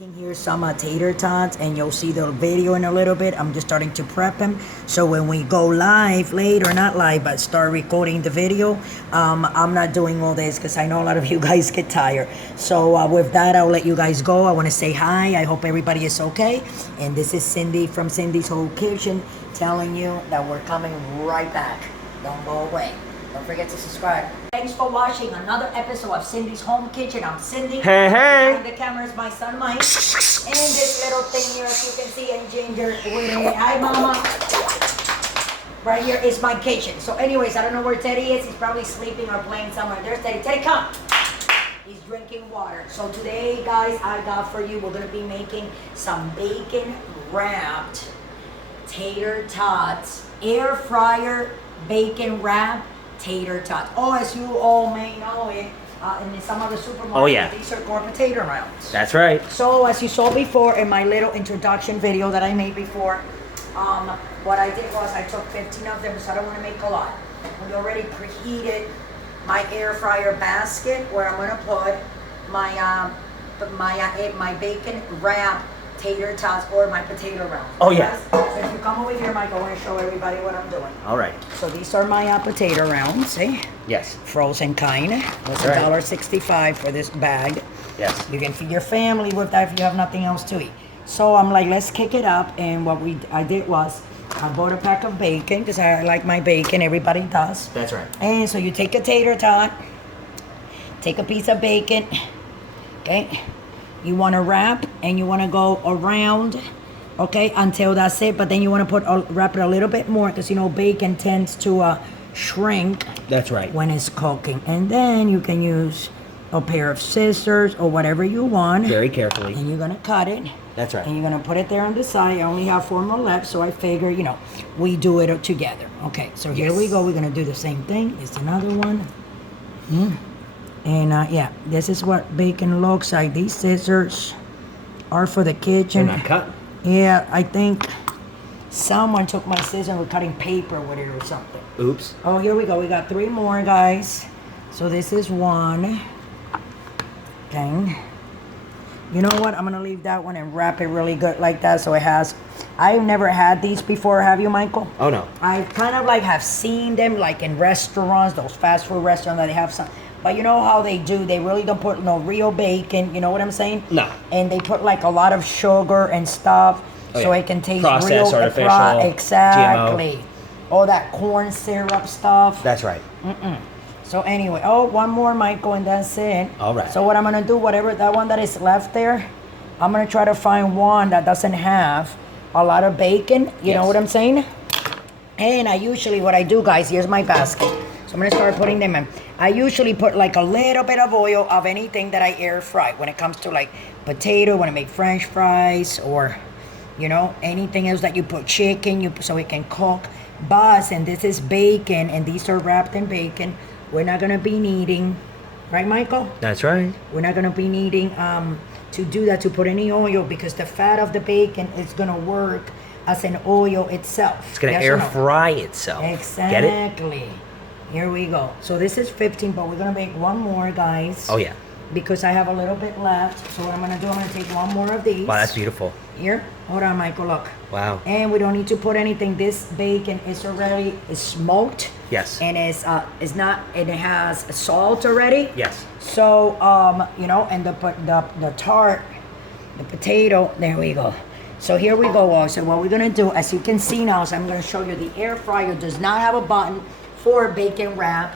making here some tater tots, and you'll see the video in a little bit. I'm just starting to prep them, so when we go live later, not live, but start recording the video, I'm not doing all this because I know a lot of you guys get tired. So with that, I'll let you guys go. I want to say hi. I hope everybody is okay, and this is Cindy from Cindy's Whole Kitchen telling you that we're coming right back. Don't go away. Don't forget to subscribe. Thanks for watching another episode of Cindy's Home Kitchen. I'm Cindy. Hey, hey. Behind the camera is my son Mike. And this little thing here, as you can see, and Ginger with it. Hi, Mama. Right here is my kitchen. So anyways, I don't know where Teddy is. He's probably sleeping or playing somewhere. There's Teddy. Teddy, come. He's drinking water. So today, guys, I got for you, we're going to be making some bacon wrapped tater tots. Air fryer bacon wrap tater tots. Oh, as you all may know it, in some of the supermarkets, oh, yeah, these are corn potato rounds. That's right. So as you saw before in my little introduction video that I made before, what I did was I took 15 of them, so I don't want to make a lot. We already preheated my air fryer basket where I'm going to put my bacon wrap tater tots or my potato rounds. Oh, yeah. So if you come over here, Mike, I want to show everybody what I'm doing. All right. So these are my potato rounds, see? Yes. Frozen kind. That's right. $1.65 for this bag. Yes. You can feed your family with that if you have nothing else to eat. So I'm like, let's kick it up. And what I did was I bought a pack of bacon because I like my bacon. Everybody does. That's right. And so you take a tater tot, take a piece of bacon, okay? You want to wrap and you want to go around, okay, until that's it. But then you want to wrap it a little bit more because, you know, bacon tends to shrink. That's right. When it's cooking. And then you can use a pair of scissors or whatever you want. Very carefully. And you're going to cut it. That's right. And you're going to put it there on the side. I only have 4 more left, so I figure, you know, we do it together. Okay, so here we go. We're going to do the same thing. There's another one. And yeah, this is what bacon looks like. These scissors are for the kitchen. They're not cut? Yeah, I think someone took my scissors and was cutting paper with it or something. Oops. Oh, here we go. We got 3 more, guys. So this is one. Okay. You know what? I'm going to leave that one and wrap it really good like that so it has... I've never had these before, have you, Michael? Oh, no. I kind of like have seen them like in restaurants, those fast food restaurants that they have some... But you know how they do? They really don't put no real bacon. You know what I'm saying? No. And they put like a lot of sugar and stuff so it can taste processed, real. artificial, exactly. GMO. All that corn syrup stuff. That's right. So anyway, one more, Michael, and that's it. All right. So what I'm going to do, whatever, that one that is left there, I'm going to try to find one that doesn't have a lot of bacon. You know what I'm saying? And I usually, what I do, guys, here's my basket. So I'm going to start putting them in. I usually put like a little bit of oil of anything that I air fry. When it comes to like potato, when I make French fries, or, you know, anything else that you put chicken, so it can cook. But, and this is bacon, and these are wrapped in bacon. We're not going to be needing, right, Michael? That's right. We're not going to be needing to do that, to put any oil, because the fat of the bacon is going to work as an oil itself. It's going to air fry itself. Exactly. Get it? Here we go. So this is 15, but we're going to make one more, guys. Oh, yeah. Because I have a little bit left. So what I'm going to do, I'm going to take one more of these. Wow, that's beautiful. Here. Hold on, Michael, look. Wow. And we don't need to put anything. This bacon is already smoked. Yes. And it has salt already. Yes. So, you know, and the tart, the potato, there we go. So here we go also. What we're going to do, as you can see now, so I'm going to show you the air fryer does not have a button for bacon wrap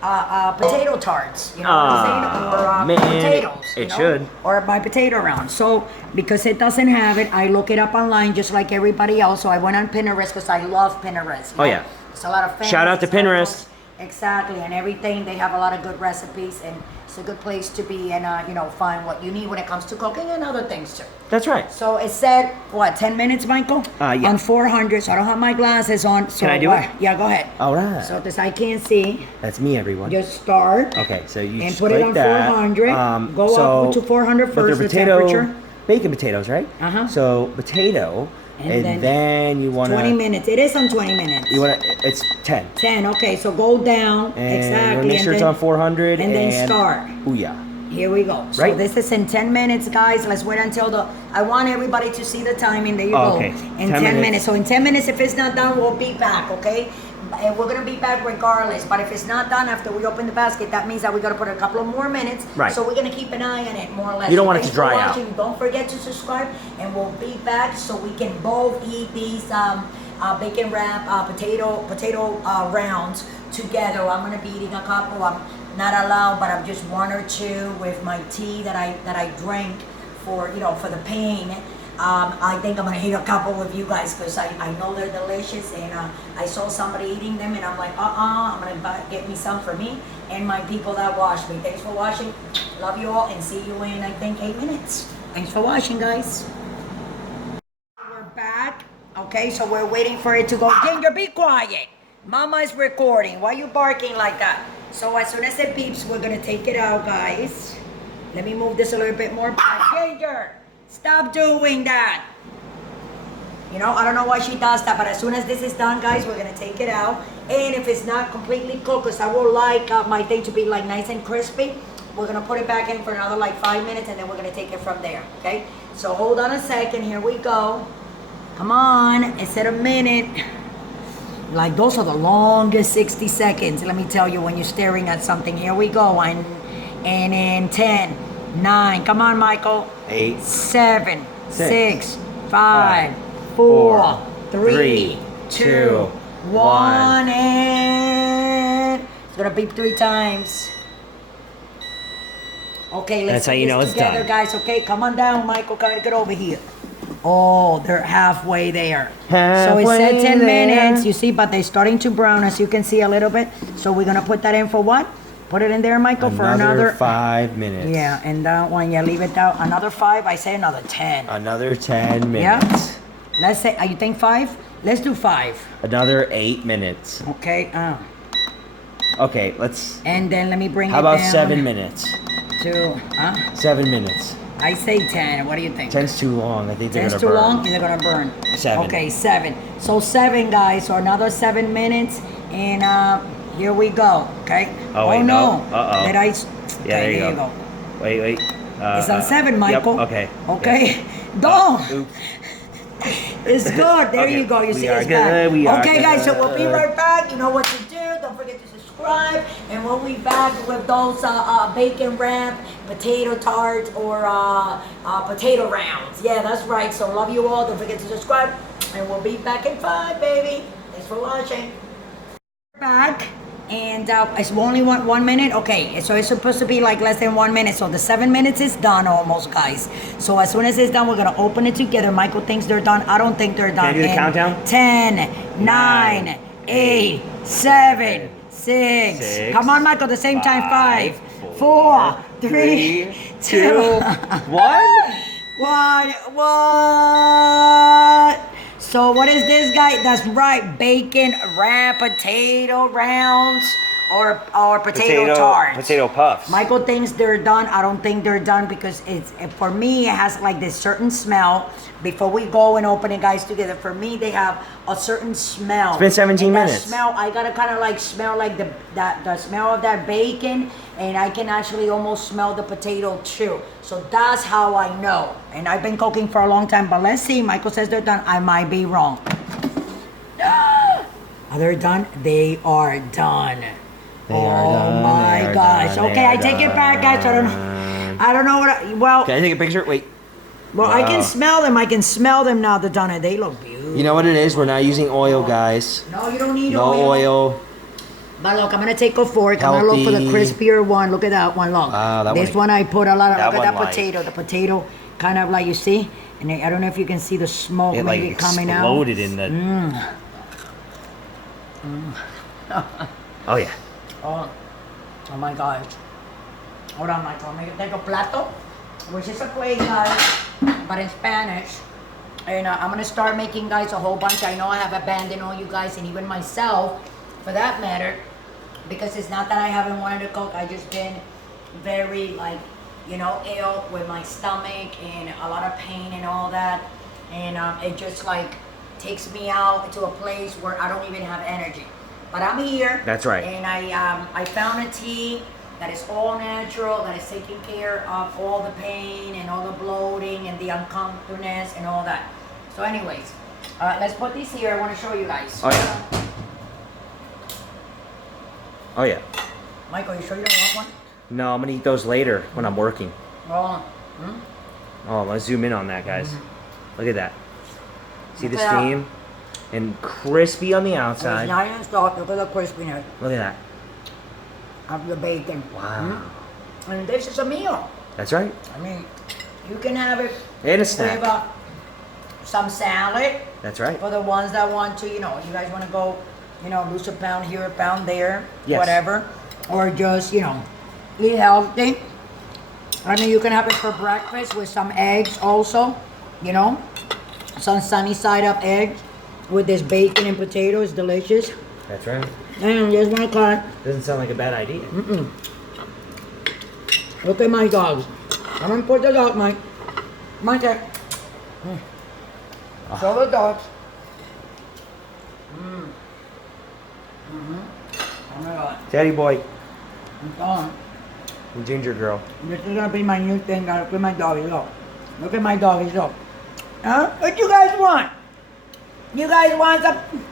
potato tarts, you know what I'm saying? Or potatoes. It should. Or my potato round. So because it doesn't have it, I look it up online just like everybody else. So I went on Pinterest because I love Pinterest. Oh, yeah. It's a lot of famous. Shout out to Pinterest. Exactly, and everything. They have a lot of good recipes, and it's a good place to be and, you know, find what you need when it comes to cooking and other things too. That's right. So it said, what, 10 minutes, Michael? Yeah. On 400, so I don't have my glasses on. So can I do it? Yeah, go ahead. All right. So this I can't see. That's me, everyone. Just start. Okay, so you and just put it on 400. Go up to 400 first, the temperature. Bacon potatoes, right? Uh-huh. So potato, and then you want to... 20 minutes. It is on 20 minutes. You want to... It's 10. 10, okay. So go down. And exactly. make sure it's on 400. And then start. Ooh, yeah. Here we go. So Right. this is in 10 minutes, guys. Let's wait until I want everybody to see the timing. There you go. Okay. In 10 minutes. So in 10 minutes, if it's not done, we'll be back, okay? And we're gonna be back regardless. But if it's not done after we open the basket, that means that we gotta put a couple of more minutes. Right. So we're gonna keep an eye on it, more or less. You don't want it Thanks to dry for out. watching. Don't forget to subscribe, and we'll be back so we can both eat these bacon wrap potato rounds together. I'm gonna be eating a couple. I'm not allowed, but I'm just one or two with my tea that I drink for for the pain. I think I'm gonna eat a couple with you guys because I know they're delicious, and I saw somebody eating them, and I'm like, I'm gonna get me some for me and my people that watch me. Thanks for watching. Love you all, and see you in, I think, 8 minutes. Thanks for watching, guys. We're back. Okay, so we're waiting for it to go. Ginger, be quiet. Mama is recording. Why are you barking like that? So as soon as it beeps, we're gonna take it out, guys. Let me move this a little bit more back. Ginger, stop doing that. I don't know why she does that, but as soon as this is done, guys, we're gonna take it out. And if it's not completely cooked, because I would like my thing to be like nice and crispy, we're gonna put it back in for another like 5 minutes, and then we're gonna take it from there, okay? So hold on a second, here we go. Come on, it said a minute. Like those are the longest 60 seconds, let me tell you, when you're staring at something. Here we go, and in 10, 9, come on, Michael. 8, 7, 6, 6, 5, 4, 3, 2, 1, and it's gonna beep 3 times. Okay, let's That's how do you this know it's together, done. guys. Okay, come on down, Michael. Come get over here. Oh, they're halfway there. So it Halfway said 10 there. minutes, you see, but they're starting to brown, as you can see a little bit. So we're gonna put that in for what? Put it in there, Michael, for another 5 minutes. Yeah, and that one, yeah, leave it down. Another 5, I say another 10. Another 10 Yeah. minutes. Let's say, you think 5? Let's do 5. Another 8 minutes. Okay, Okay, let's. and then let me bring How it down. about 7 minutes? To, 7 minutes. I say 10. What do you think? 10's too long. I think they're 10's gonna too burn. long? They're gonna burn. 7. Okay, 7. So 7, guys. So another 7 minutes, and here we go. Okay. Oh, wait, no. Uh-oh. Did I? Yeah, Okay, there you you go. Wait. It's on 7, Michael. Okay. Okay. Don't. Oops. It's good. There Okay, you go. You we see are it's good, back. we are Okay, guys. So good. we'll be right back. You know what to do. Don't forget to subscribe, and we'll be back with those bacon wrap, potato tarts, or potato rounds. Yeah, that's right. So love you all. Don't forget to subscribe, and we'll be back in 5, baby. Thanks for watching. Back. And it's only 1 minute. Okay, so it's supposed to be like less than 1 minute. So the 7 minutes is done almost, guys. So as soon as it's done, we're gonna open it together. Michael thinks they're done. I don't think they're done. Can I do the countdown? 10, 9, 8, 7, 6. 6. Come on, Michael. The same time. 5, 4, 3, 2, 1. 1. What? So what is this, guy? That's right, bacon wrap potato rounds or potato tarts. Potato puffs. Michael thinks they're done. I don't think they're done because for me it has like this certain smell. Before we go and open it, guys, together, for me they have a certain smell. It's been 17 and minutes. That smell, I gotta kind of like smell like the smell of that bacon, and I can actually almost smell the potato too. So that's how I know. And I've been cooking for a long time, but let's see. Michael says they're done. I might be wrong. Are they done? They are done. Oh my gosh. Okay, I take it back, guys. I don't know what. Well, Can I take a picture? Wait. well, I can smell them. I can smell them now. They're done. They look beautiful. You know what it is? We're not using oil, guys. No, you don't need No oil. But look, I'm gonna take a fork. I'm gonna look for the Healthy. crispier one. Look at that one. Look. That This one. one I put a lot of. That Look at that one, like- potato. The potato, kind of like you see, and I don't know if you can see the smoke It like maybe coming out. exploded in the. Oh yeah. Oh my gosh. Hold on, Michael. I'm gonna take a plato, which is a plate, guys, but in Spanish. And I'm gonna start making, guys, a whole bunch. I know I have abandoned all you guys, and even myself, for that matter, because it's not that I haven't wanted to cook. I just been very, like, ill with my stomach and a lot of pain and all that. And it just like takes me out to a place where I don't even have energy. But I'm here. That's right. And I found a tea that is all natural, that is taking care of all the pain and all the bloating and the uncomfortableness and all that. So anyways, let's put these here. I want to show you guys. Oh yeah. Oh yeah. Michael, you sure you don't want one? No, I'm gonna eat those later when I'm working. Oh, Oh, let's zoom in on that, guys. Look at that. See the Look at that. steam? And crispy on the it's outside. not even soft. Look at the crispiness Look at that. of the bacon. Wow. And this is a meal. That's right. I mean, you can have it And a with snack. some salad That's right. for the ones that want to, you guys want to go, lose a pound here, a pound there, Yes. whatever. Or just, eat healthy. I mean, you can have it for breakfast with some eggs also, some sunny side up eggs with this bacon and potatoes, delicious. That's right. And just want to cut. Doesn't sound like a bad idea. Look at my dogs. I'm gonna put the dog, Mike. Mike, show the dogs. Oh my God. Teddy boy. It's on. And ginger girl. This is gonna be my new thing. Look at my doggies. Look at my doggies. Look. Huh? What you guys want? You guys want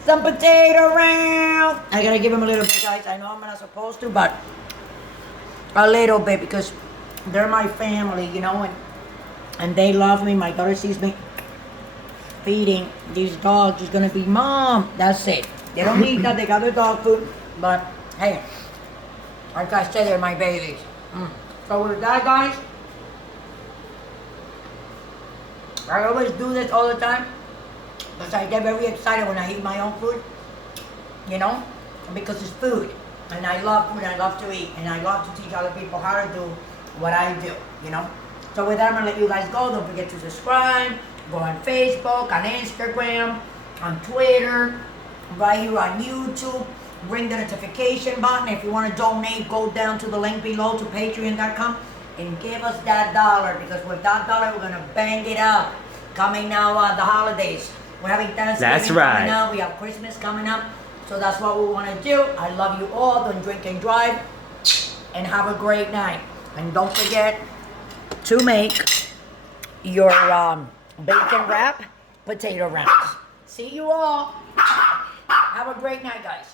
some potato round? I gotta give them a little bit, guys. I know I'm not supposed to, but a little bit because they're my family, and they love me. My daughter sees me feeding these dogs. She's gonna be, Mom. That's it. They don't eat that. They got their dog food, but hey, like I said, they're my babies. So with that, guys, I always do this all the time because I get very excited when I eat my own food, because it's food. And I love food, and I love to eat, and I love to teach other people how to do what I do, So with that, I'm going to let you guys go. Don't forget to subscribe, go on Facebook, on Instagram, on Twitter, right here on YouTube. Ring the notification button. If you want to donate, go down to the link below to patreon.com and give us that $1, because with that $1, we're going to bang it up. Coming now, the holidays. We're having Thanksgiving That's right. coming up. We have Christmas coming up. So that's what we want to do. I love you all. Don't drink and drive. And have a great night. And don't forget to make your bacon wrap potato rounds. See you all. Have a great night, guys.